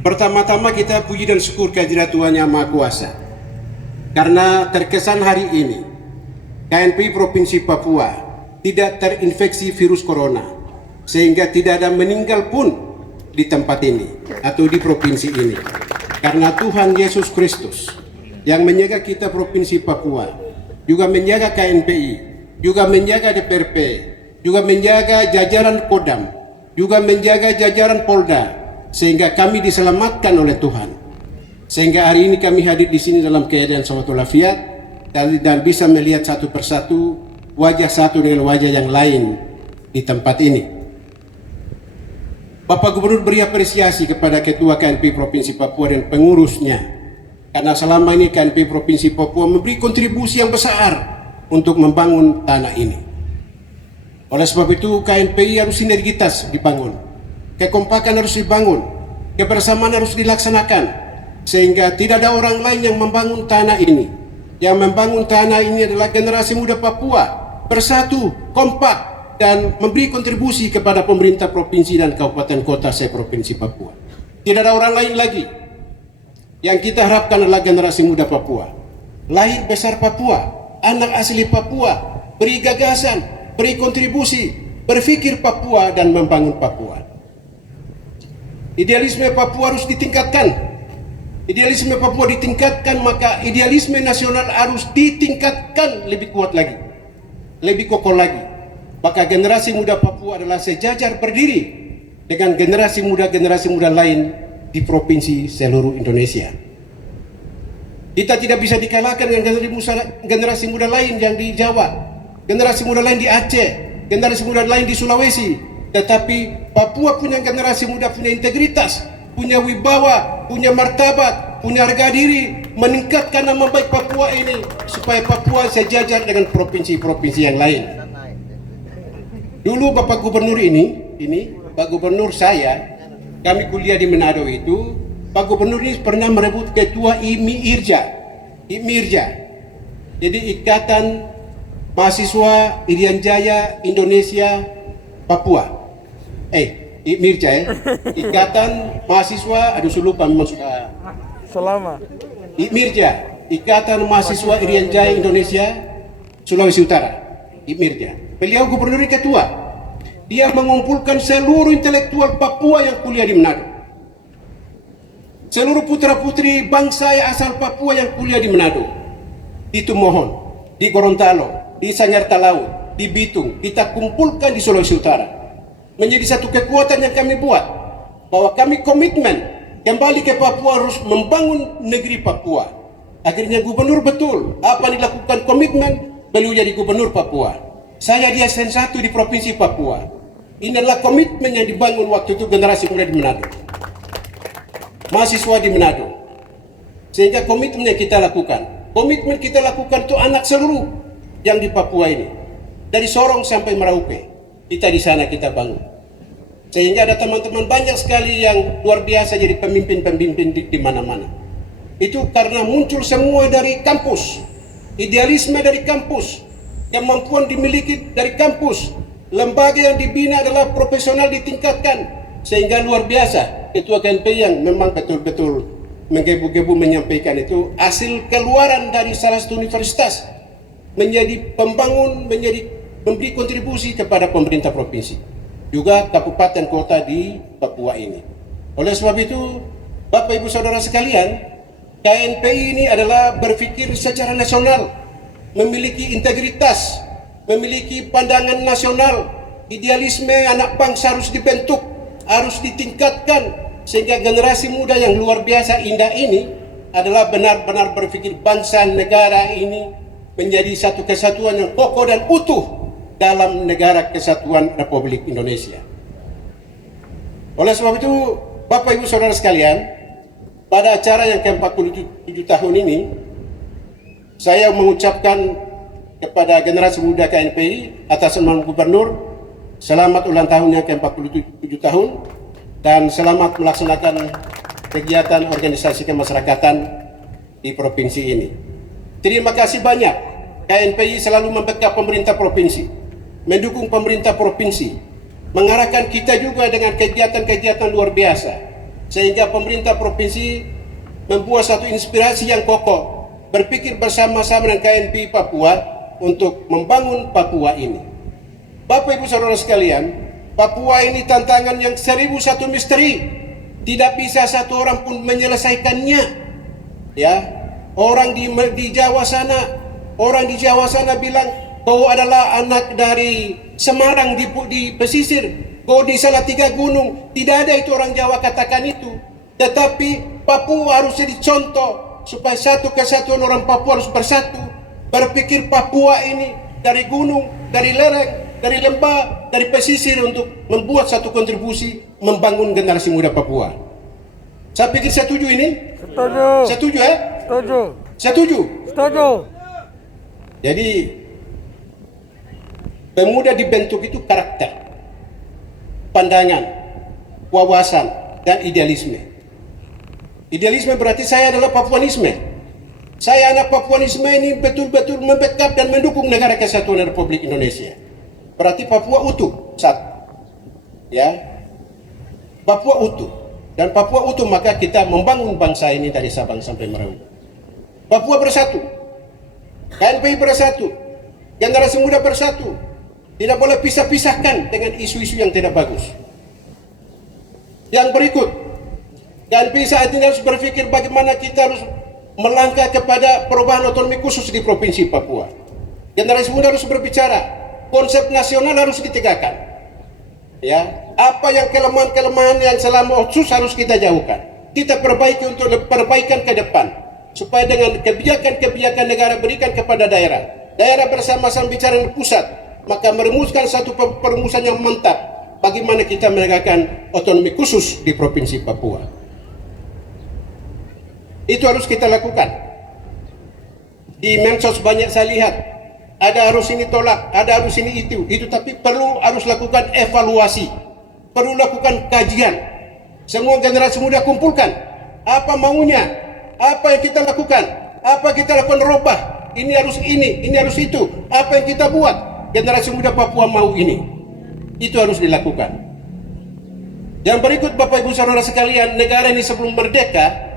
Pertama-tama kita puji dan syukur kehadirat Tuhan Yang Maha Kuasa, karena terkesan hari ini KNPI Provinsi Papua tidak terinfeksi virus corona, sehingga tidak ada meninggal pun di tempat ini atau di provinsi ini. Karena Tuhan Yesus Kristus yang menjaga kita Provinsi Papua, juga menjaga KNPI, juga menjaga DPRP, juga menjaga jajaran Kodam, juga menjaga jajaran Polda, sehingga kami diselamatkan oleh Tuhan. Sehingga hari ini kami hadir di sini dalam keadaan selamat walafiat dan bisa melihat satu persatu wajah satu dengan wajah yang lain di tempat ini. Bapak Gubernur beri apresiasi kepada Ketua KNPI Provinsi Papua dan pengurusnya, karena selama ini KNPI Provinsi Papua memberi kontribusi yang besar untuk membangun tanah ini. Oleh sebab itu KNPI harus sinergitas dibangun, kekompakan harus dibangun, kebersamaan harus dilaksanakan, sehingga tidak ada orang lain yang membangun tanah ini. Yang membangun tanah ini adalah generasi muda Papua, bersatu, kompak, dan memberi kontribusi kepada pemerintah provinsi dan kabupaten kota se-provinsi Papua. Tidak ada orang lain lagi. Yang kita harapkan adalah generasi muda Papua, lahir besar Papua, anak asli Papua, beri gagasan, beri kontribusi, berpikir Papua dan membangun Papua. Idealisme Papua harus ditingkatkan. Idealisme Papua ditingkatkan, maka idealisme nasional harus ditingkatkan lebih kuat lagi, lebih kokoh lagi. Maka generasi muda Papua adalah sejajar berdiri dengan generasi muda lain di provinsi seluruh Indonesia. Kita tidak bisa dikalahkan dengan generasi muda lain yang di Jawa, generasi muda lain di Aceh, generasi muda lain di Sulawesi. Tetapi Papua punya generasi muda, punya integritas, punya wibawa, punya martabat, punya harga diri, meningkatkan nama baik Papua ini supaya Papua sejajar dengan provinsi-provinsi yang lain. Dulu Bapak Gubernur Pak Gubernur saya, kami kuliah di Manado itu, Pak Gubernur ini pernah merebut ketua IMIRJA. Jadi Ikatan Mahasiswa Irian Jaya Indonesia Papua. IMIRJA Ikatan Mahasiswa, lupa memang sudah selama IMIRJA, Ikatan Mahasiswa Irian Jaya Indonesia Sulawesi Utara, IMIRJA. Beliau gubernur ketua. Dia mengumpulkan seluruh intelektual Papua yang kuliah di Manado, seluruh putra-putri bangsa yang asal Papua yang kuliah di Manado, di Tumohon, di Gorontalo, di Sanyarta Laut, di Bitung. Kita kumpulkan di Sulawesi Utara, menjadi satu kekuatan yang kami buat, bahwa kami komitmen kembali ke Papua, harus membangun negeri Papua. Akhirnya gubernur betul apa yang dilakukan, komitmen, beliau jadi gubernur Papua. Saya di ASN 1 di Provinsi Papua. Ini adalah komitmen yang dibangun waktu itu generasi muda di Manado, mahasiswa di Manado. Sehingga komitmen yang kita lakukan, itu anak seluruh yang di Papua ini, dari Sorong sampai Merauke. Kita di sana kita bangun, sehingga ada teman-teman banyak sekali yang luar biasa jadi pemimpin-pemimpin di mana-mana. Itu karena muncul semua dari kampus, idealisme dari kampus, kemampuan dimiliki dari kampus, lembaga yang dibina adalah profesional ditingkatkan, sehingga luar biasa. Ketua KNPI yang memang betul-betul menggebu-gebu menyampaikan itu hasil keluaran dari salah satu universitas, menjadi pembangun, memberi kontribusi kepada pemerintah provinsi, juga kabupaten kota di Papua ini. Oleh sebab itu, Bapak Ibu Saudara sekalian, KNPI ini adalah berpikir secara nasional, memiliki integritas, memiliki pandangan nasional. Idealisme anak bangsa harus dibentuk, harus ditingkatkan, sehingga generasi muda yang luar biasa indah ini adalah benar-benar berpikir bangsa negara ini menjadi satu kesatuan yang kokoh dan utuh dalam negara kesatuan Republik Indonesia. Oleh sebab itu, Bapak Ibu Saudara sekalian, pada acara yang ke-47 tahun ini, saya mengucapkan kepada generasi muda KNPI atas nama Gubernur, selamat ulang tahun yang ke-47 tahun, dan selamat melaksanakan kegiatan organisasi kemasyarakatan di provinsi ini. Terima kasih banyak. KNPI selalu membackup pemerintah provinsi, mendukung pemerintah provinsi, mengarahkan kita juga dengan kegiatan-kegiatan luar biasa. sehingga pemerintah provinsi membuat satu inspirasi yang kokoh, berpikir bersama-sama dengan KNPI Papua untuk membangun Papua ini. Bapak Ibu Saudara sekalian, Papua ini tantangan yang 1001 misteri, tidak bisa satu orang pun menyelesaikannya. Ya, orang di Jawa sana bilang kau adalah anak dari Semarang di pesisir, kau di Salatiga gunung. Tidak ada itu orang Jawa katakan itu. Tetapi Papua harus jadi contoh supaya satu kesatuan orang Papua harus bersatu. Berpikir Papua ini dari gunung, dari lereng, dari lembah, dari pesisir untuk membuat satu kontribusi membangun generasi muda Papua. Saya pikir setuju ini? Setuju. Setuju ya? Setuju. Setuju? Setuju. Jadi pemuda dibentuk itu karakter, pandangan, wawasan, dan idealisme. Idealisme berarti saya adalah Papuanisme. Saya anak Papuanisme ini betul-betul membackup dan mendukung negara kesatuan Republik Indonesia. Berarti Papua utuh, satu. Ya, Papua utuh. Dan Papua utuh maka kita membangun bangsa ini dari Sabang sampai Merauke. Papua bersatu, KNPI bersatu, generasi muda bersatu. Tidak boleh pisah-pisahkan dengan isu-isu yang tidak bagus. Yang berikut, KNPI saat ini harus berpikir bagaimana kita harus melangkah kepada perubahan otonomi khusus di Provinsi Papua. Generasi muda harus berbicara, konsep nasional harus ditegakkan. Ya, apa yang kelemahan-kelemahan yang selama otsus harus kita jauhkan. Kita perbaiki untuk perbaikan ke depan. Supaya dengan kebijakan-kebijakan negara berikan kepada daerah. Daerah bersama-sama bicara dengan pusat. Maka merumuskan satu perumusan yang mantap. Bagaimana kita menegakkan otonomi khusus di Provinsi Papua. Itu harus kita lakukan. Di Mensos banyak saya lihat. Ada harus ini tolak, ada harus ini itu. Tapi harus lakukan evaluasi. Perlu lakukan kajian. Semua generasi muda kumpulkan. Apa maunya? Apa yang kita lakukan? Apa kita lakukan robah? Ini harus itu. Apa yang kita buat? Generasi muda Papua mau ini. Itu harus dilakukan. Yang berikut Bapak Ibu Saudara sekalian, negara ini sebelum merdeka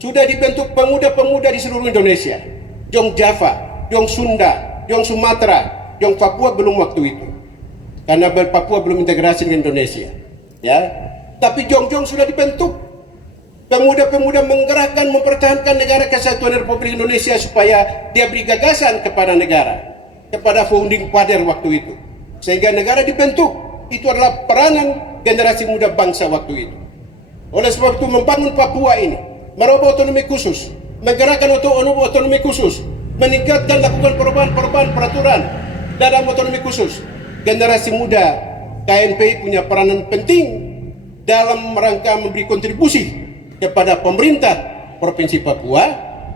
sudah dibentuk pemuda-pemuda di seluruh Indonesia. Jong Java, Jong Sunda, Jong Sumatera, Jong Papua belum waktu itu. Karena Papua belum integrasi dengan Indonesia. Ya. Tapi Jong-Jong sudah dibentuk. Pemuda-pemuda menggerakkan, mempertahankan negara kesatuan Republik Indonesia supaya dia beri gagasan kepada negara, kepada founding father waktu itu. Sehingga negara dibentuk. Itu adalah peranan generasi muda bangsa waktu itu. Oleh sebab itu membangun Papua ini, merubah otonomi khusus, menggerakkan otonomi khusus, meningkatkan lakukan perubahan-perubahan peraturan dalam otonomi khusus. Generasi muda KNPI punya peranan penting dalam rangka memberi kontribusi kepada pemerintah Provinsi Papua,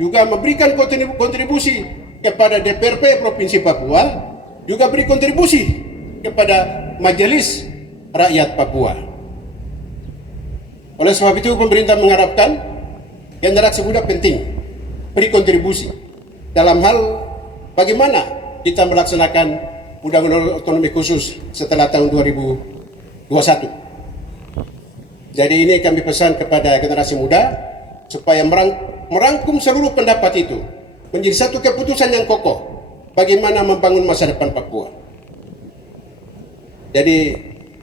juga memberikan kontribusi kepada DPRP Provinsi Papua, juga beri kontribusi kepada Majelis Rakyat Papua. Oleh sebab itu pemerintah mengharapkan generasi muda penting beri kontribusi dalam hal bagaimana kita melaksanakan Undang-Undang Otonomi Khusus setelah tahun 2021. Jadi ini kami pesan kepada generasi muda supaya merangkum seluruh pendapat itu menjadi satu keputusan yang kokoh bagaimana membangun masa depan Papua. Jadi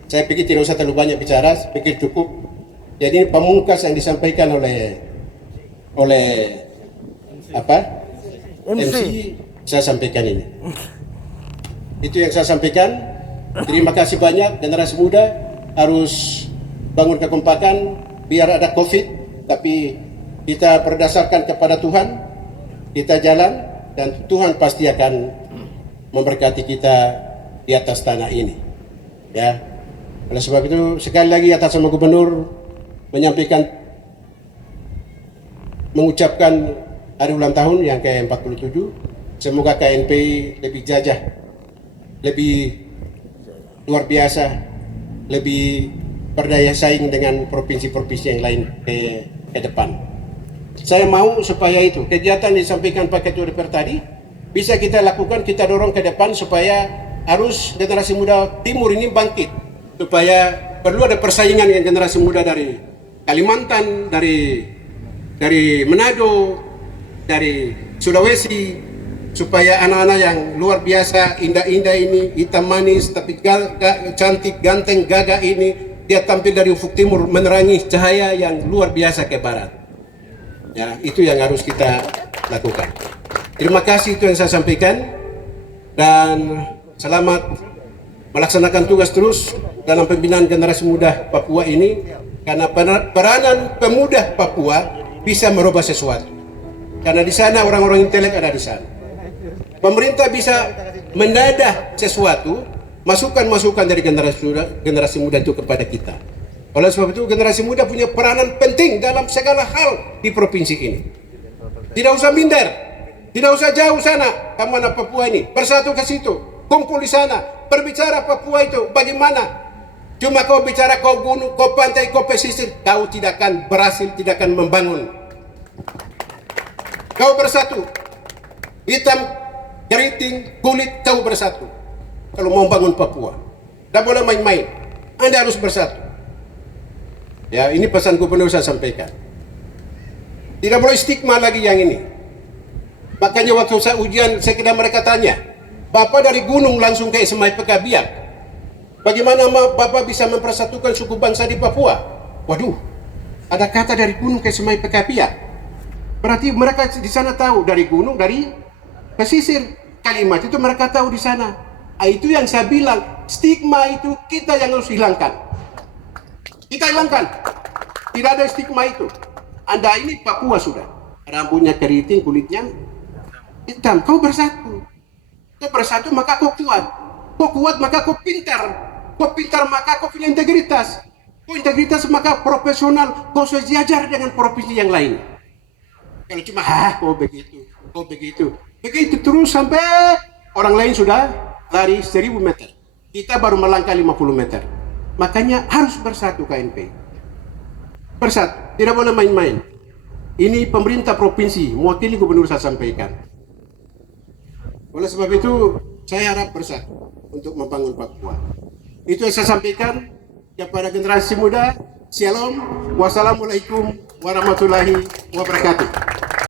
saya pikir tidak usah terlalu banyak bicara, saya pikir cukup. Jadi ini pamungkas yang disampaikan oleh MC, saya sampaikan ini. Itu yang saya sampaikan. Terima kasih banyak. Generasi muda harus bangun kekompakan biar ada COVID, tapi kita berdasarkan kepada Tuhan, kita jalan dan Tuhan pasti akan memberkati kita di atas tanah ini. Ya. Oleh sebab itu sekali lagi atas nama Gubernur mengucapkan hari ulang tahun yang ke-47. Semoga KNPI lebih jajah, lebih luar biasa, lebih berdaya saing dengan provinsi-provinsi yang lain ke depan. Saya mau supaya itu kegiatan disampaikan Pak Ketua DPR tadi bisa kita lakukan, kita dorong ke depan supaya harus generasi muda timur ini bangkit, supaya perlu ada persaingan dengan generasi muda dari Kalimantan, dari Manado, dari Sulawesi, supaya anak-anak yang luar biasa, indah-indah ini, hitam manis, tapi cantik, ganteng, gagah ini, dia tampil dari ufuk timur menerangi cahaya yang luar biasa ke barat. Ya, itu yang harus kita lakukan. Terima kasih, itu yang saya sampaikan, dan selamat melaksanakan tugas terus dalam pembinaan generasi muda Papua ini, karena peranan pemuda Papua bisa merubah sesuatu. Karena di sana orang-orang intelek ada di sana. Pemerintah bisa mendadah sesuatu, masukan-masukan dari generasi muda itu kepada kita. Oleh sebab itu generasi muda punya peranan penting dalam segala hal di provinsi ini. Tidak usah minder, tidak usah jauh sana, kamu anak Papua ini, bersatu ke situ, kumpul di sana, berbicara Papua itu bagaimana. Cuma kau bicara kau gunung, kau pantai, kau pesisir, kau tidak akan berhasil, tidak akan membangun. Kau bersatu, hitam, keriting, kulit, kau bersatu. Kalau mau bangun Papua, tidak boleh main-main. Anda harus bersatu. Ya, ini pesan gubernur saya sampaikan. Tidak boleh stigma lagi yang ini. Makanya waktu saya ujian, saya kira mereka tanya, Bapak dari gunung langsung ke SMA IPK Biak, bagaimana Bapak bisa mempersatukan suku bangsa di Papua? Waduh, ada kata dari gunung ke SMA IPK Biak. Berarti mereka di sana tahu dari gunung, dari pesisir. Kalimat itu mereka tahu di sana. Itu yang saya bilang, stigma itu kita yang harus hilangkan. Kita hilangkan. Tidak ada stigma itu. Anda ini Papua sudah. Rambutnya keriting, kulitnya hitam. Kau bersatu. Kau bersatu maka kau kuat. Kau kuat maka kau pintar. Kau pintar maka kau punya integritas. Kau integritas maka profesional. Kau sejajar dengan provinsi yang lain. Kalau cuma kau begitu, kau begitu. Begitu terus sampai orang lain sudah lari 1000 meter. Kita baru melangkah 50 meter. Makanya harus bersatu KNP. Bersatu, tidak boleh main-main. Ini pemerintah provinsi, mewakili gubernur saya sampaikan. Oleh sebab itu, saya harap bersatu untuk membangun Papua. Itu yang saya sampaikan kepada generasi muda. Shalom, wassalamualaikum warahmatullahi wabarakatuh.